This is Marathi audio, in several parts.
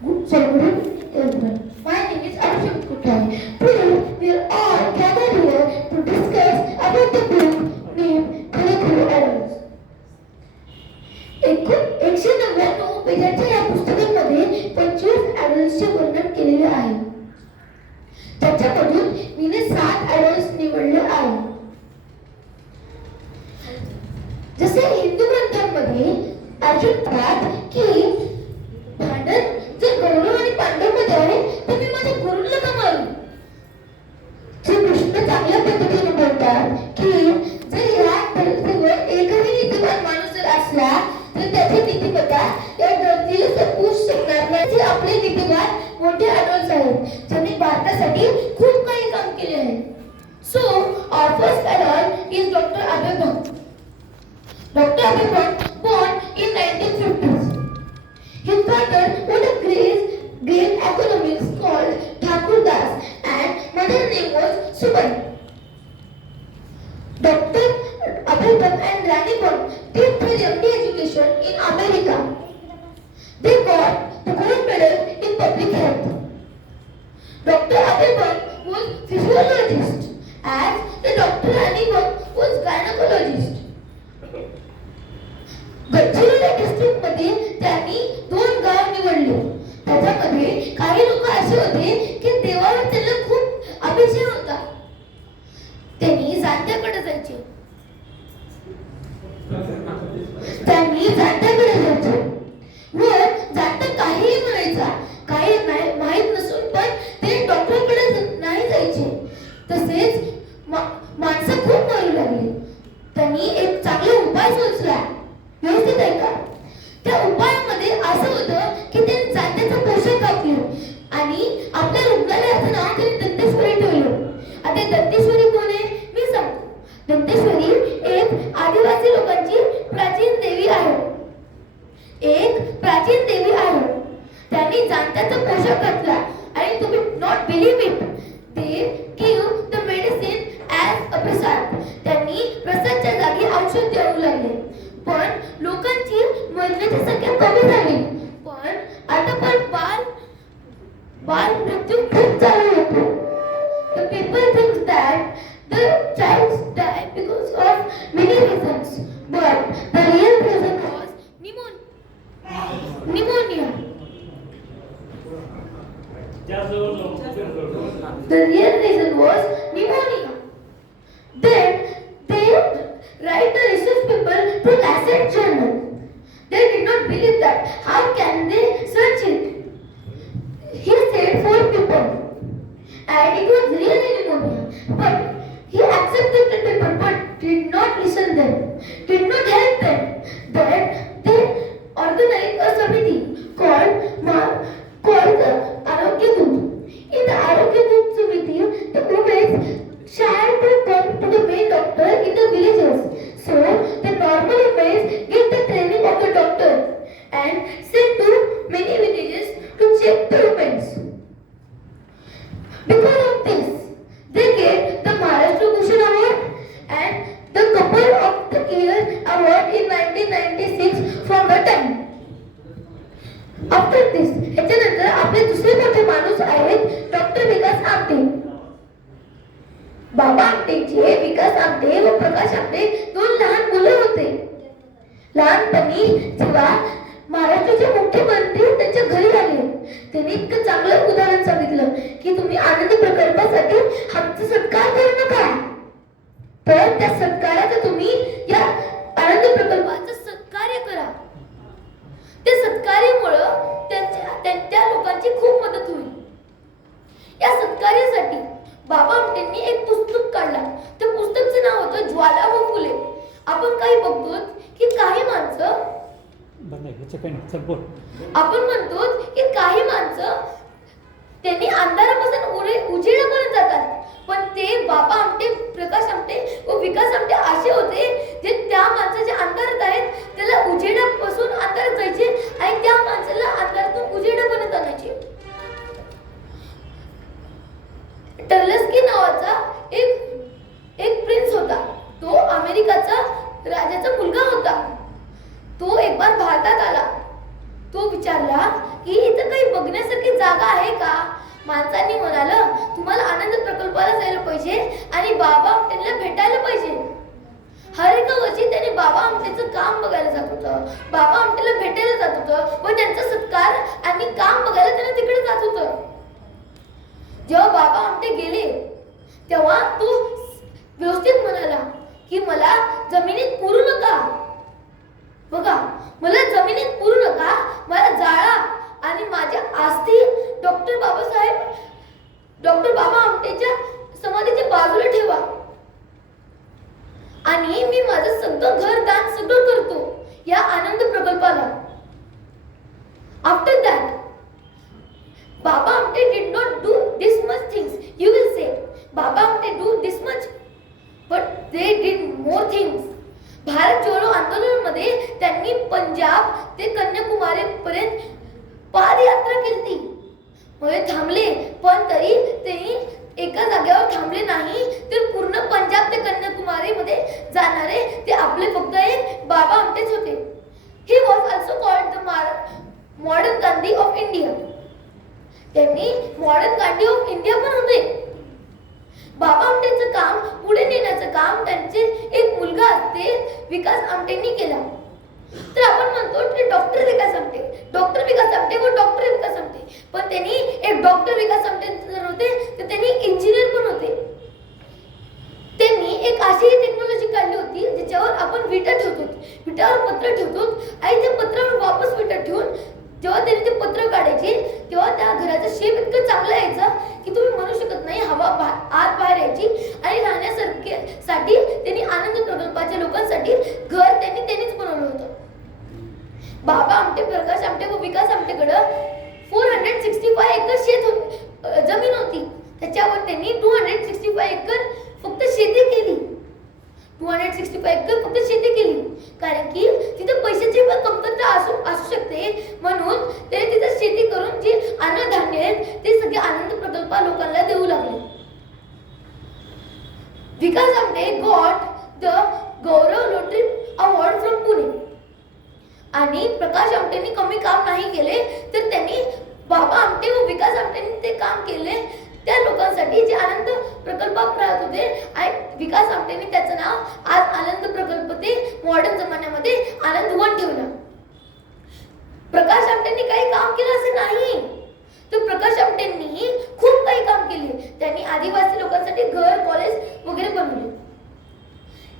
Good afternoon, everyone. My name is Abhishek Kutai. Today we are all gathered here to discuss about the book named Colorful Adults. 199 पेजाच्या या पुस्तकामध्ये 25 ॲडल्ट्सचे वर्णन केलेले आहे. त्याच्यामधून मी 7 ॲडल्ट्स निवडले आहे. जसे हिंदू ग्रंथांमध्ये अर्जुन म्हणतात की भांडण जर कौरव आणि पांडव मध्ये आहे तर मी माझ्या गुरुला का मारू. श्रीकृष्ण चांगल्या पद्धतीने बोलतात की जर या धरतीवर एकही नीतिवान माणूस जर असला तर त्याची नीतिमत्ता या धरतीला संपवू शकणार नाही. जे आपले नीतिवान मोठे ॲडल्ट्स आहेत ज्यांनी भारतासाठी खूप काही काम केले आहे. So our first adult is doctor Abhay Bang. Dr. Abhay Bang born in 1950s. His father was a great economist called Thakur Das and mother name was Subai. Dr. Abhay Bang and Rani Bang did their MD education in America. They got the gold medal in public health. Dr. Abhay Bang was physiologist as the Dr. Rani Bang was gynecologist. Gadchiroli district मध्ये त्यांनी 2 गाव निवडले. त्याच्यामध्ये काही लोक असे होते की देवावर त्यांना खूप अभिषेक होता. त्यांनी जात्याकडे जायचे व जात्या काहीही म्हणायचा, काही माहीत नसून पण ते डॉक्टरकडे नाही जायचे. तसेच माणसं खूप मरू लागली. त्यांनी एक चांगला उपाय सुचला. व्यवस्थित आहे का? त्या उपायामध्ये असं होतं की त्यांनी जात्याचं पोषक कापले आणि आपल्या रुग्णालयाचं नाव त्यांनी दंतेश्वरी ठेवलं. आता दंतेश्वरी कोण आहे मी सांगतो. दंतेश्वरी एक आदिवासी लोकांची प्राचीन देवी आहे. त्यांनी जात्याचं पोषक घातला आणि तुम्ही not believe it, they give the medicine as a prasad. त्यांनी प्रसादच्या जागी औषध देऊ लागले. पण लोकांची मरण्याची संख्या कमी झाली. पण आता पण बाल मृत्यू खूप चालू होतो. The people think that the child died because of many reasons, but the real reason was pneumonia. The real reason was pneumonia. Then they write the research paper to Lancet journal. They did not believe that. How can they search it? He said 4 people, and it was really pneumonia. But he accepted the paper, but did not listen them, did not help them. Then they organized a committee called the Arogya Doot. In the Arogya Doot committee, the women tried to come to the main doctor in the villages. So the normal women get the training of the doctor and sent to many villages to check the women. Because of this, they get the Maharashtra Bhushan Award and the Couple of the Year Award in 1996 from the time. After this, ह्याच्यानंतर आपले दुसरे मोठे माणूस आहेत डॉक्टर विकास आमटे. बाबा आमटेचे विकास आमटे व प्रकाश आमटे 2 लहान मुलं होते. लहानपणी जेव्हा महाराष्ट्राचे मुख्यमंत्री त्यांच्या घरी आले, त्यांनी इतकं चांगलं उदाहरण सांगितलं की तुम्ही आनंद प्रकल्पासाठी आमचा सत्कार करू नका, तर त्या सत्काराचं तुम्ही या आनंद प्रकल्पाचं सत्कार्य करा. त्या सत्कार्यामुळं त्या लोकांची खूप मदत होईल. या सत्कार्यासाठी बाबा आमटेंनी एक पुस्तक काढला. त्या पुस्तकाचं नाव होतं ज्वाला व फुले. आपण काही बघतो की काही माणसं आपण म्हणतो की काही माणसं त्यांनी अंधारापासून उजेडापर्यंत जातात. पण ते बाबा आमटे, प्रकाश आमटे व विकास आमटे असे होते जे त्या माणसाच्या अंधारात आहेत त्याला उजेडापासून अंधारात जायचे आणि त्या माणसाला अंधारातून उजेडापर्यंत आणायचे. टर्लस्की नावाचा एक प्रिन्स होता. तो अमेरिकाचा राजाचा मुलगा होता. तो एक बार भारतात आला. तो विचारला की इथं काही बघण्या जागा आहे का? माणसांनी म्हणालं, तुम्हाला आनंद प्रकल्पाला जायला पाहिजे आणि बाबा आमटेंना भेटायला पाहिजे. हर एका वर्षी त्याने बाबा आमटेचं काम बघायला जात होतं, बाबा आमटेला भेटायला जात होतं व त्यांचा सत्कार आणि काम बघायला त्याने तिकडे जात होतं. जेव्हा बाबा आमटे गेले तेव्हा तो व्यवस्थित म्हणाला की मला जमिनीत पुरू नका. बघा, मला जमिनीत पुरू नका, मला जाळा आणि माझ्या आस्थी डॉक्टर बाबा आमटेच्या समाधीच्या बाजूला ठेवा आणि मी माझं सगळं घर दान सगळं करतो या आनंद प्रकल्पाला. After that Baba Amte did not do this much things. You will say, Baba Amte do this much, but they did more things. Bharat Jodo आंदोलनामध्ये त्यांनी पंजाब ते कन्याकुमारी पर्यंत पादयात्रा केली. मध्ये थांबले, पण तरी त्यांनी एका जागेवर थांबले नाही, तर पूर्ण पंजाब ते कन्याकुमारी मध्ये जाणारे ते आपले फक्त एक बाबा आमटेच होते. He was also called the modern Gandhi of India. त्यांनी मॉडर्न गांधी ऑफ इंडिया पण होते. बाबा आमटेचं काम पुढे नेण्याचं काम त्यांचे एक मुलगा असते विकास आमटेंनी केला. तर आपण म्हणतो की डॉक्टर विकास आमटे व डॉक्टर विकास आमटे, पण त्यांनी एक डॉक्टर विकास आमटे जर होते तर त्यांनी इंजिनियर पण होते. त्यांनी एक अशी टेक्नॉलॉजी काढली होती ज्याच्यावर आपण विटा ठेवतो, विटावर पत्र ठेवतो आणि त्या पत्रावर वापस विटा ठेवून जेव्हा त्यांनी ते पत्र काढायचे तेव्हा त्या घराचं शेप इतकं चांगलं यायचं की तुम्ही म्हणू शकत नाही, हवा आत बाहेर यायची. आणि राहण्यासाठी त्यांनी आनंद प्रकल्पाच्या लोकांसाठी घर त्यांनीच बनवलं होतं. बाबा आमटे, प्रकाश आमटे व विकास आमटेकडं 465 एकर जमीन होती. त्याच्यावर त्यांनी 265 एकर फक्त शेती केली. 265 एकर फक्त शेती केली, कारण की तिथे पैशाची पण कमतरता असू शकते, म्हणून ते तिथे शेती करून जे अन्नधान्य आहेत ते सगळे आनंद प्रकल्प लोकांना देऊ लागले. Vikas Amte got the Gaurav lottery award from Pune. आणि प्रकाश आमटेंनी कमी काम नाही केले, तर त्यांनी बाबा आमटे व विकास आमटेंनी ते काम केले त्या लोकांसाठी जे आनंद प्रकल्पात राहत होते. आणि विकास आमटेंनी त्याचं नाव आज आनंद प्रकल्प ते मॉडर्न जमान्यामध्ये आनंद वन ठेवलं. प्रकाश आमटेंनी काही काम केलं असं नाही, तर प्रकाश आमटेंनी खूप काही काम केले. त्यांनी आदिवासी लोकांसाठी घर, कॉलेज वगैरे बनवले.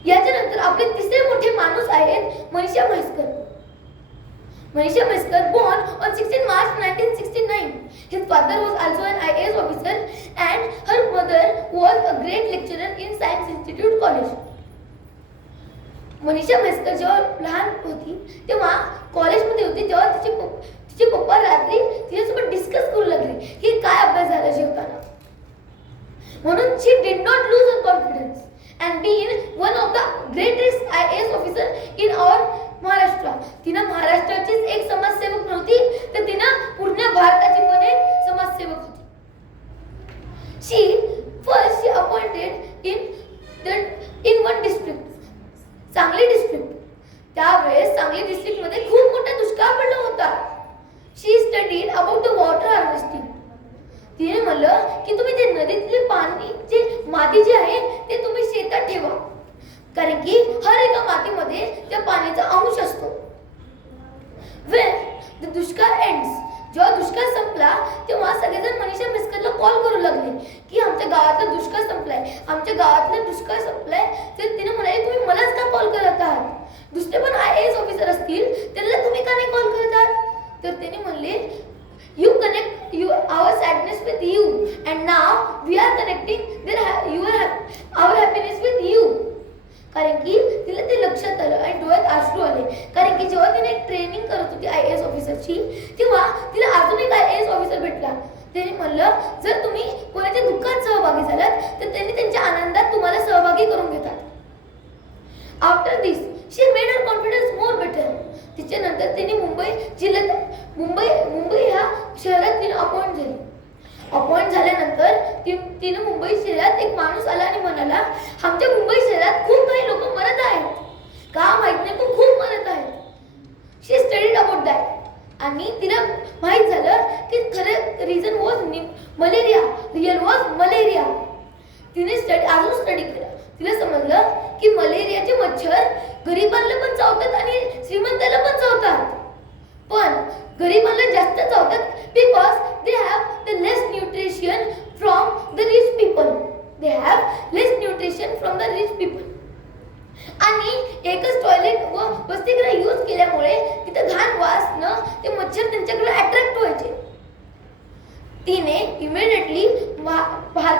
याच्यानंतर आपले तिसरे मोठे माणूस आहेत Manisha Mhaiskar. Manisha Maiskar, born on 16 March 1969. His father was also an IAS officer and her mother was a great lecturer in Science Institute College. Manisha Mhaiskar जेव्हा लहान होती तेव्हा कॉलेजमध्ये होती, तेव्हा तिचे पप्पा रात्री तिच्यासोबत डिस्कस करू लागले की काय अभ्यास झाला जेवताना. म्हणून she did not lose her confidence and being one of the greatest IAS officer in our Maharashtra. तिनं महाराष्ट्राचीच एक समाजसेवक नव्हती, तर तिनं पूर्ण भारताची पण एक समाजसेवक होती. She appointed in one district, Sangli district. त्यावेळेस सांगली डिस्ट्रिक्ट मध्ये खूप मोठा दुष्काळ पडला होता. She studied about the water harvesting. तिने म्हणलं की तुम्ही ते नदीतले पाणी जे माती जे आहे ते तुम्ही शेतात ठेवा, कारण की हर एका मातीमध्ये त्या पाण्याचा अंश असतो. When the दुष्काळ ends, जेव्हा दुष्काळ संपला तेव्हा सगळेजण मनीषा म्हैसकरला कॉल करू लागले की आमच्या गावातला दुष्काळ संपलाय, आमच्या गावातला दुष्काळ संपलाय. तर तिने म्हणाले तुम्ही मलाच का कॉल करत आहात, दुसरे पण IAS ऑफिसर असतील त्यांना तुम्ही का नाही कॉल करत आहात. तर त्यांनी म्हणले you connect our sadness with you and now we are connecting our happiness with you. कारण की तिला ते लक्षात आलं आणि डोळ्यात अश्रू आले, कारण की जेव्हा तिने ट्रेनिंग करत होती IAS ऑफिसरची तेव्हा तिला अजून एक IAS ऑफिसर भेटला. त्यांनी म्हणलं जर तुम्ही कोणाच्या दुःखात सहभागी झालात तर त्यांनी त्यांच्या आनंदात तुम्हाला सहभागी करून घेतात. After this she made her confidence more better. तिच्यानंतर तिने मुंबई ह्या शहरात तिने अपॉइंट झाली. अपॉइंट झाल्यानंतर तिने मुंबई शहरात एक माणूस आला आणि म्हणाला आमच्या मुंबई शहरात खूप काही लोक मरत आहेत, का माहित नाही पण खूप मरत आहेत. शी स्टडीड अबाउट दॅट आणि तिला माहित झालं की खरं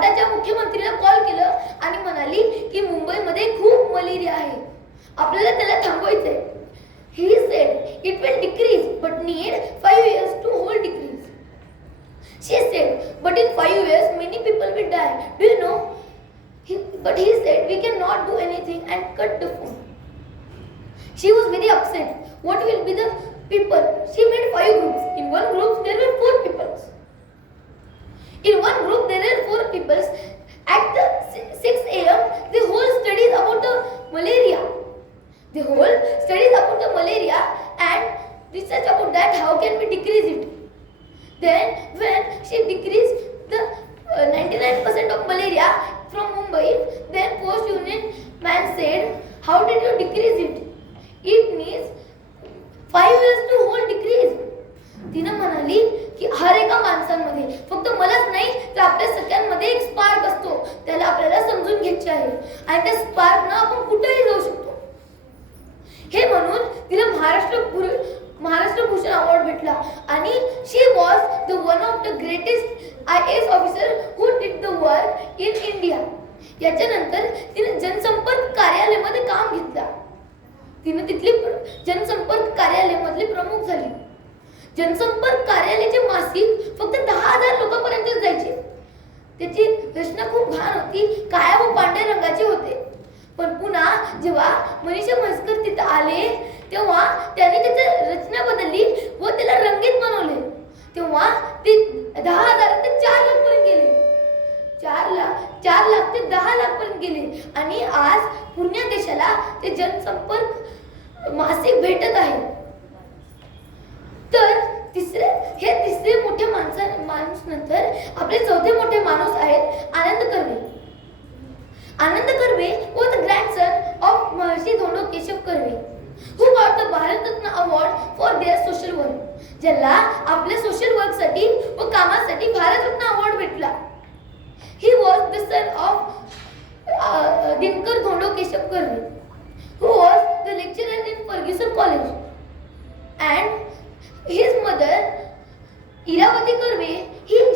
महाराष्ट्राच्या मुख्यमंत्रीला कॉल केलं आणि म्हणाली की मुंबईमध्ये खूप मलेरिया आहे, आपल्याला त्याला थांबवायचंय. He said it will decrease but need 5 years to whole decrease. She said, but in 5 years many people will die. Do you know? But he said we cannot do anything and cut the phone. She was very upset. What will be the people? She made 5 groups. In one group there were 4 people. In one group there were 4 people. At the 6 a.m. the whole studies about the malaria. The whole studies about the malaria and research about that how can we decrease it. Then when she decreased the 99% of malaria from Mumbai, then post union man said, how did you decrease it? It needs 5 years to whole decrease. तिनं म्हणाली की हर एका माणसांमध्ये फक्त मलाच नाही तर आपल्या सगळ्यांमध्ये एक स्पार्क असतो, त्याला आपल्याला समजून घ्यायचे आहे आणि त्या स्पार्कनं आपण कुठेही जाऊ शकतो. हे म्हणून तिला महाराष्ट्र भूषण अवॉर्ड भेटला आणि she was the one of the greatest IAS officer who did the work in India. याच्यानंतर तिने जनसंपर्क कार्यालयामध्ये काम घेतला. तिने तिथली जनसंपर्क कार्यालयामधली प्रमुख झाली. जनसंपर्क कार्यालयाचे मासिक फक्त 10,000 लोकांपर्यंत जायचे. त्याची रचना खूप घाण होती, काळ्या व पांढऱ्या रंगाचे होते. पण पुन्हा जेव्हा मनीषा म्हैसकर तिथे आले तेव्हा त्यांनी त्याची रचना बदलली व त्याला रंगीत बनवले. तेव्हा ते 10,000 ते 4 लाख पर्यंत गेले. 4 लाख ते 10 लाख पर्यंत गेले आणि आज पूर्ण देशाला ते जनसंपर्क मासिक भेटत आहे. तर तिसरे मोठे माणूस नंतर आपले चौथे मोठे माणूस आहेत आनंद कर्वे. आनंद Karve was the grandson of Maharshi Dhondo Keshav Karve who got the Bharat Ratna Award for their social work. ज्याला आपल्या सोशल वर्क साठी व कामासाठी भारत रत्न अवॉर्ड भेटला. He was the son of Dinkar Dhondo Keshav Karve who was the lecturer in Ferguson College and his mother Irawati Karve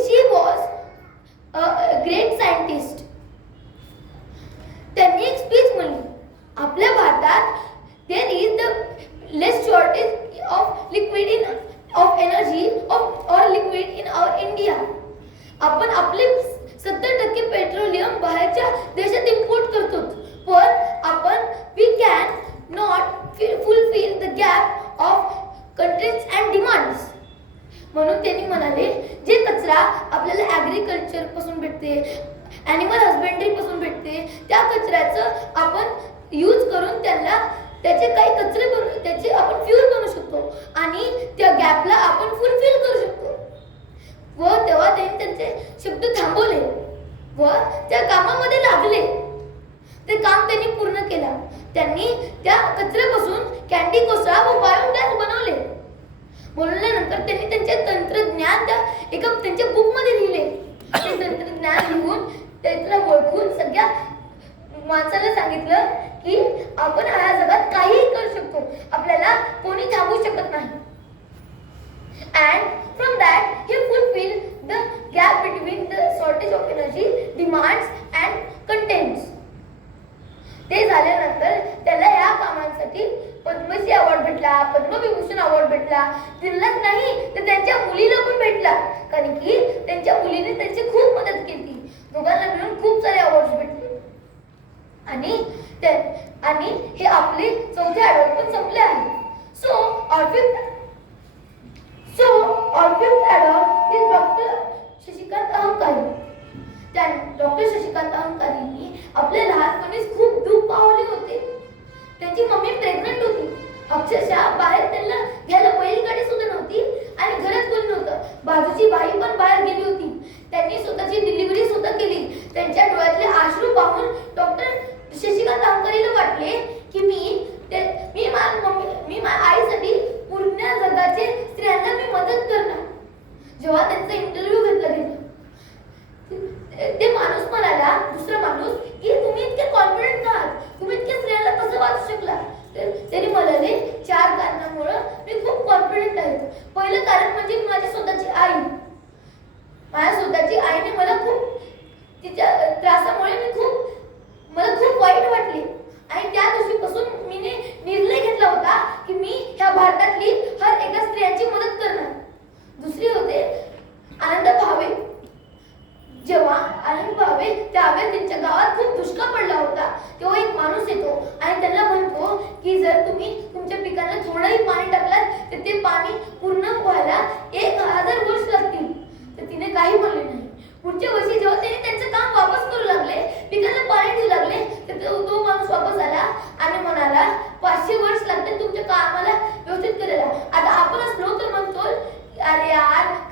she was a great scientist. त्यांनी एक स्पीच म्हणली, आपल्या भारतात there is the less shortage of liquid in of energy or liquid in our India. आपण आपले 70% पेट्रोलियम बाहेरच्या देशात इम्पोर्ट करतो, पण आपण we can not fulfil the gap of countries and demands. म्हणून त्यांनी म्हणाले जे कचरा आपल्याला ॲग्रिकल्चर पासून भेटते, ॲनिमल हजबेंड्री पासून भेटते, त्या कचऱ्याचं आपण यूज करून त्याचे काही कचरे त्याचे आपण फ्यूल बनवू शकतो आणि त्या गॅपला आपण फुलफिल करू शकतो. व तेव्हा त्यांनी त्यांचे शब्द थांबवले व त्या कामामध्ये लागले. ते काम त्यांनी पूर्ण केलं. त्यांनी त्या कचऱ्यापासून कॅन्डी कोसळा व बायोगॅस बनवले. बनवल्यानंतर त्यांनी त्यांचे तंत्रज्ञान त्यांच्या बुकमध्ये लिहिले. ते तंत्रज्ञान लिहून त्याला ओळखून सगळ्या माणसाला सांगितलं की आपण या जगात काहीही करू शकतो, आपल्याला कोणी थांबवू शकत नाही. And from that he fulfilled the gap between the shortage of energy, demands and contents. ते झाल्यानंतर त्याला या कामांसाठी पद्मश्री अवॉर्ड भेटला, पद्मविभूषण अवॉर्ड भेटला. तिलाच नाही तर त्यांच्या मुलीला पण भेटला, कारण की त्यांच्या मुलीने त्यांची खूप मदत केली. दोघांना मिळून खूप सारे अवॉर्ड भेटले. आणि हे आपले चौथे अवॉर्ड पण संपले आहे. So our fifth award is doctor Shashikant अहंकारी. डॉक्टर शशिकांत अहंकारींनी आपल्या लहानपणीच खूप दुःख पावले होते. त्यांची मम्मी प्रेग्नंट होती. अक्षरशः बाहेर त्यांना घ्यायला बैलगाडी सुद्धा नव्हती आणि घरात कोणी नव्हतं. बाजूची बाई पण बाहेर गेली होती. त्यांनी स्वतःची डिलिव्हरी सुद्धा केली. त्यांच्या डोळ्यातले अश्रू पाहून डॉक्टर शशिकांत अहंकारीला वाटले की मी माझ्या आईसाठी पूर्ण जगाचे स्त्रियांना मी मदत करणार. जेव्हा त्यांचा इंटरव्ह्यू घेतला गेला ते माणूस म्हणाला, दुसरा माणूस, की तुम्ही इतके कॉन्फिडंट आहात, तुम्ही इतक्या स्त्रियांना कसं वाचू शकला? तर त्यांनी म्हणाले 4 कारणांमुळे मी खूप कॉन्फिडंट आहे. पहिलं कारण म्हणजे माझी स्वतःची आई. माझ्या स्वतःची आईने मला खूप तिच्या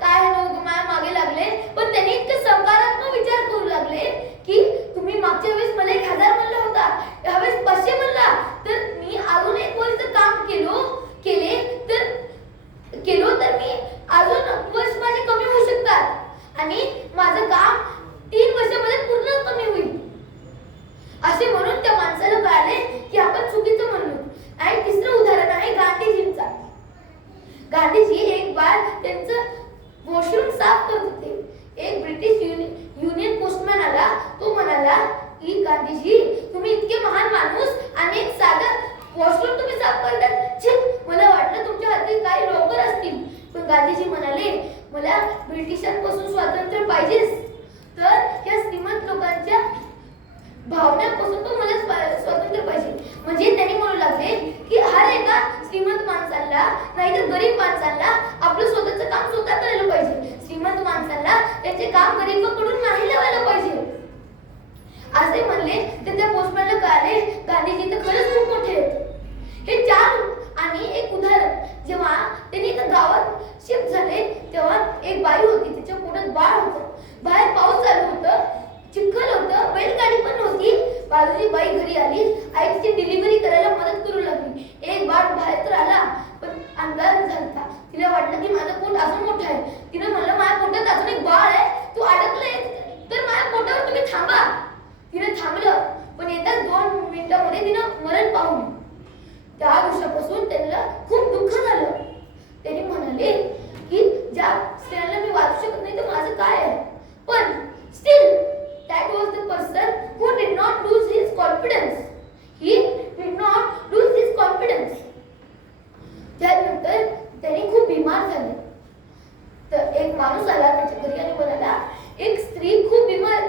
काय माझ्या मागे लागले, पण त्यांनी इतके सकारात्मक विचार करू लागले की तुम्ही मागच्या वेळेस मला 1000 म्हणला होता, यावेळेस 500 म्हणला, तर मी अजून 1 वर्ष काम केलो तर मी अजून वर्ष माझे कमी होऊ शकतात आणि माझं काम 3 वर्षामध्ये पूर्ण कमी होईल असे म्हणून त्या माणसाला कळाले की आपण चुकीचं म्हणलो. आणि तिसरं उदाहरण आहे गांधीजींचा. गांधीजी एक बार त्यांचं वॉशरूम साफ करत होते. एक ब्रिटिश युनियन पोस्टमॅन आला. तो म्हणाला की गांधीजी, तुम्ही इतके महान माणूस आणि एक साधं वॉशरूम तुम्ही साफ करतात, छे, मला वाटलं तुमच्या हाती काही लॉकर असतील. पण गांधीजी म्हणाले, मला ब्रिटिशांपासून स्वातंत्र्य पाहिजेच, तर या श्रीमंत लोकांच्या भावनांपासून तो मला स्वातंत्र्य पाहिजे. म्हणजे त्यांनी म्हणू लागले की हर एका श्रीमंत माणसाला नाही तर गरीब माणसाला आपलं स्वतःचं काम स्वतः करायला पाहिजे. श्रीमंत माणसाला त्याचे काम गरीबाकडून नाही लावायला पाहिजे असे म्हणले. तर त्या पोस्टमॅनला कळाले गांधीजी तर खरंच खूप मोठे आहेत. हे 4 आणि एक उदाहरण. जेव्हा त्यांनी एका गावात शिफ्ट झाले तेव्हा एक बाई होती, तिच्या पोटात बाळ होतं. बाहेर पाऊस चालू होतं, चिखल होतं, बैलगाडी पण होती. बाजूची बाई घरी आली. आई तिची डिलिव्हरी करायला मदत करू लागली. एक बाळ बाहेर तर आला पण अंगार झालता. तिला वाटलं की माझं पोट अजून मोठं आहे. तिनं म्हणलं, माझ्या पोटात अजून एक बाळ आहे, तू अडकलंय तर माझ्या पोटावर तुम्ही थांबा. तिने थांबलं पण येताच 2 मिनिटांमध्ये तिनं मरण पावलं. त्या दिवसापासून त्यांना खूप दुःख झालं. त्यांनी म्हणाले की ज्या स्त्रियांना मी वाचू शकत नाही तर माझं काय आहे. पण steel that was the person who did not lose his confidence. He did not lose his confidence. त्यानंतर त्यांनी खूप बीमार झाले. तर एक माणूस आला त्याच्या घरी आणि म्हणाला, एक स्त्री खूप बीमार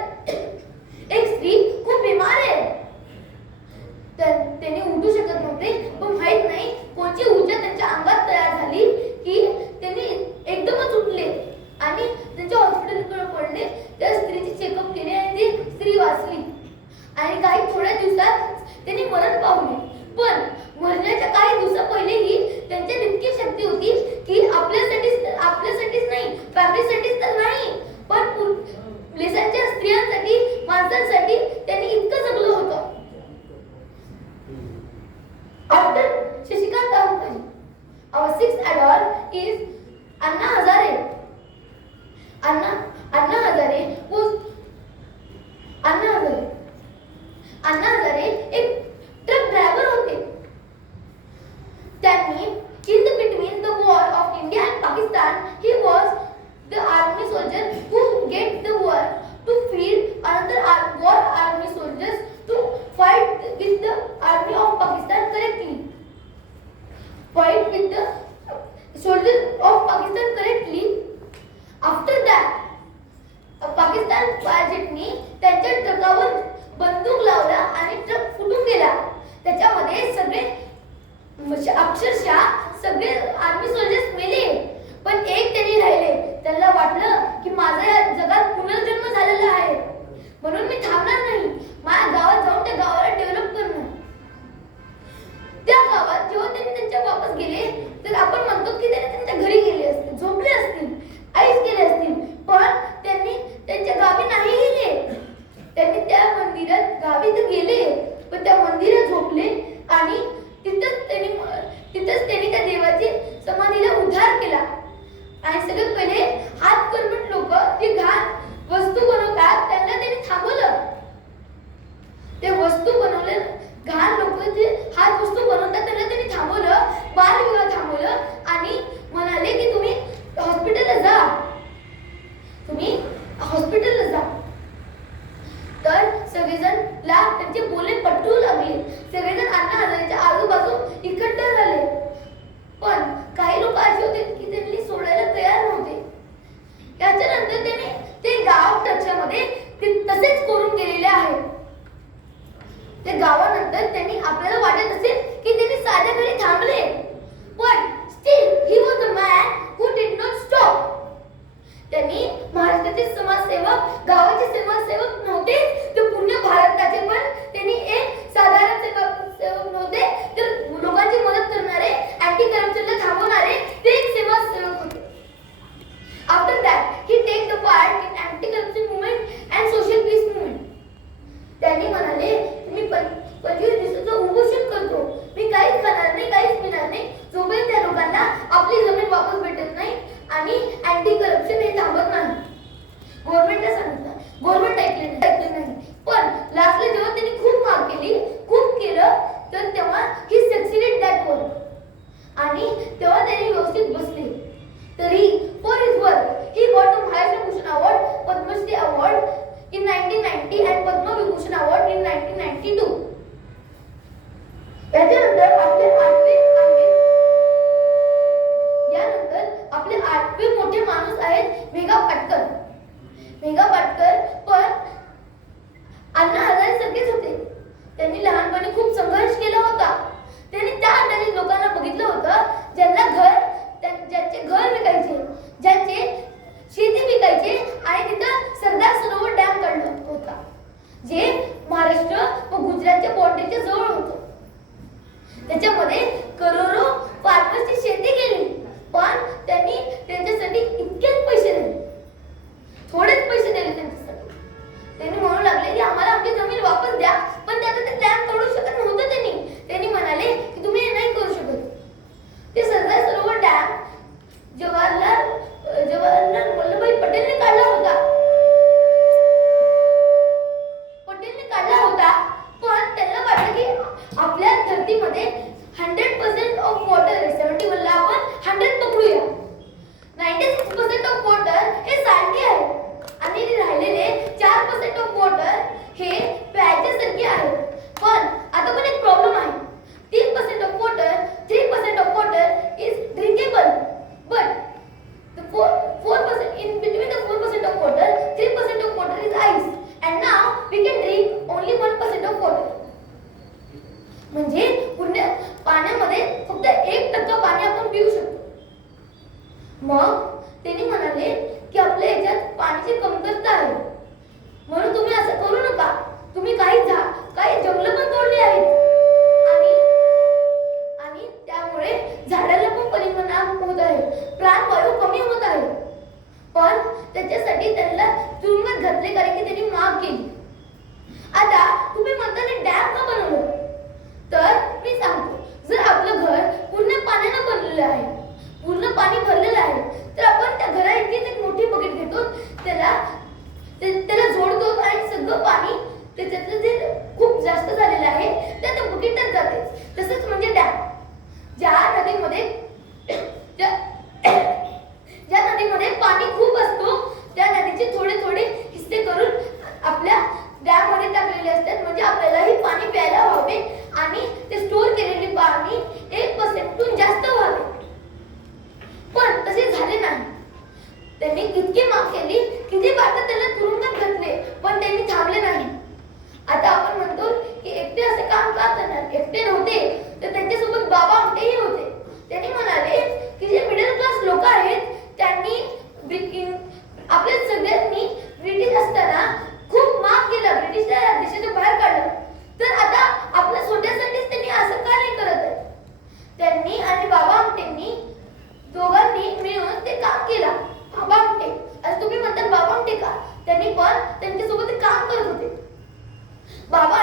आहे. त्यांनी उठू शकत नव्हते. पण माहित नाही कोणती ऊर्जा त्यांच्या अंगात तयार झाली की त्यांनी एकदमच उठले आणि त्यांच्या हॉस्पिटलकडे पडले. त्या स्त्रीचे चेकअप केले आणि ती स्त्री वाचली आणि काही थोड्या दिवसात त्यांनी मरण पावले. पण मरण्याच्या काही दिवसा पहिलेही त्यांच्यात इतकी शक्ती होती की आपल्यासाठीच नाही, फॅमिलीसाठीच तर नाही, पण पुलिसांच्या स्त्रियांसाठी, माणसांसाठी त्यांनी इतकं जगलं होतं. After Shashikant Thakur, our 6th adult is Anna Hazare. Anna Hazare एक ट्रक ड्रायव्हर होते. त्यांनी in the between the war of India and Pakistan, he was the army soldier who get the war to feed another war army soldiers to fight with the army of Pakistan correctly. Fight with the soldiers of Pakistan correctly. After that, Pakistan पायलटनी त्यांच्या ट्रकावर बंदूक लावला आणि ट्रक फुटून गेला. त्याच्यामध्ये सगळे अक्षरशः सगळे आर्मी सोल्जर्स मेले, पण एक त्यांनी राहिले. त्यांना वाटलं की माझा या जगात पुनर्जन्म झालेला आहे, म्हणून मी थांबणार नाही, माझ्या गावात जाऊन त्या गावाला डेव्हलप करणार. त्या गावात जेव्हा त्यांनी त्यांच्या वापस गेले तर आपण म्हणतो की त्यांनी त्यांच्या घरी गेले असतील, झोपले असतील, आईस केले असतील, पण त्यांनी त्यांच्या गावी नाही गेले. त्यांनी त्या मंदिरात गावी तर गेले पण त्या मंदिरात झोपले आणि तिथंच त्यांनी त्या देवाची समाधीला उद्धार केला. आणि सगळ्यात पहिले हातकर्मठ लोक जे घाण वस्तू बनवतात त्यांना त्यांनी थांबवलं. ते वस्तू बनवले घाण लोक जे हात वस्तू बनवतात त्यांना त्यांनी थांबवलं, बालविवाह थांबवलं आणि म्हणाले की तुम्ही हॉस्पिटलला जा. तर सगळेजण त्यांचे बोलणे पटवू लागले. सगळेजण अण्णा हजारेच्या आजूबाजू इकट्ठा झाले. पण काही लोक असे होते की त्यांनी सोडायला तयार नव्हते. त्याच्यानंतर त्यांनी ते गाव त्याच्यामध्ये तसेच करून गेलेले आहेत. ते गावानंतर त्यांनी आपल्याला वाटत असेल की त्यांनी साध्या घरी थांबले, पण steel he was the man who did not stop. त्यांनी महाराष्ट्राचे समाजसेवक, गावाचे समाजसेवक नव्हते, ते पूर्ण भारताचे पण त्यांनी एक साधारण सेवक नव्हते, तर लोकांची मदत करणारे, अँटी करप्शनला थांबवणारे ते एक समाजसेवक होते. मेघा पाटकर पण अण्णा हजारेसारखेच होते. त्यांनी लहानपणी खूप संघर्ष केला होता. त्यांनी त्या अण्णांनी लोकांना बघितलं होतं ज्यांना ज्यांचे घर विकायचे, ज्यांचे शेती विकायचे आणि तिथं सरदार सरोवर डॅम काढला होता, जे महाराष्ट्र व गुजरातच्या बॉर्डरच्या जवळ होतं. त्याच्यामध्ये करोडो फार्मर्सची शेती केली, पण त्यांनी त्यांच्यासाठी इतकेच पैसे दिले, थोडेच पैसे दिले त्यांच्यासाठी. त्यांनी म्हणू लागले की आम्हाला आपली जमीन वापस द्या, पण त्यात ते डॅम तोडू शकत नव्हतं. त्यांनी म्हणाले की तुम्ही हे नाही करू शकत. ते सरदार सरोवर डॅम जवाहरलाल वल्लभभाई पटेलने काढला होता. पण त्यांना वाटलं की आपल्या धरतीमध्ये 100% ऑफ वॉटर आहे. 71 ला आपण 100 पकडूया. 96% ऑफ वॉटर हे सांडे आहे आणि राहिलेले 4% ऑफ वॉटर हे प्यायच्यासारखे आहे. पण आता पण एक प्रॉब्लेम आहे. 3% of water is drinkable, but the 4% in between the 4% of water, 3% of water is ice, and now we can drink only 1% of water. म्हणजे पूर्ण पाण्यामध्ये फक्त 1% पाणी आपण पिऊ शकतो. मग त्यांनी म्हणाले की आपल्या याच्यात पाण्याची कमतरता आहे, म्हणून तुम्ही असं करू नका. तुम्ही काही जंगलं पण तोडली आहेत आणि त्यामुळे झाडाला पण परिणाम होत आहे, प्राणवायू कमी होत आहे. पण त्याच्यासाठी त्यांना तुरुंगात घातले कारण की त्यांनी माग केली. आता तुम्ही म्हणता डॅम का बनवलं? तर मी सांगतो, जर आपलं घर पूर्ण पाण्यानं बनलेलं आहे, पूर्ण पाणी भरलेलं आहे, तर आपण त्या घरा इतकीच एक मोठी बकेट घेतो, त्याला जोडतो आणि सगळं पाणी त्याच्यातलं जे खूप जास्त झालेलं आहे त्या बकेटात जाते. तसंच म्हणजे डॅम. ज्या नदीमध्ये पाणी खूप असतो, त्या नदीचे थोडे थोडे हिस्से करून आपल्या डॅम मध्ये टाकलेले असतात, म्हणजे आपल्यालाही पाणी प्यायला हवे आणि ते स्टोर केलेले पाणी 1% जास्त व्हावे. पण तसे झाले नाही. त्यांनी इतकी माग केली किती बार त्यांना तुरुंगात घातले, पण त्यांनी थांबले नाही. आता आपण म्हणतो की एकटे असे काम का करणार? एकटे नव्हते, तर त्यांच्यासोबत बाबा आमटेही होते. त्यांनी म्हणाले की जे मिडल क्लास लोक आहेत त्यांनी आपल्या सगळ्यांनी ब्रिटिश असताना खूप माग केला, ब्रिटिशला देशाच्या बाहेर काढलं, तर आता आपल्या स्वतःसाठीच त्यांनी असं का नाही करत आहे? त्यांनी आणि बाबा आमटेंनी दोघांनी मिळून ते काम केलं. बाबा आमटे, आज तुम्ही म्हणतात बाबा आमटे का? त्यांनी पण त्यांच्यासोबत काम करत होते. बाबा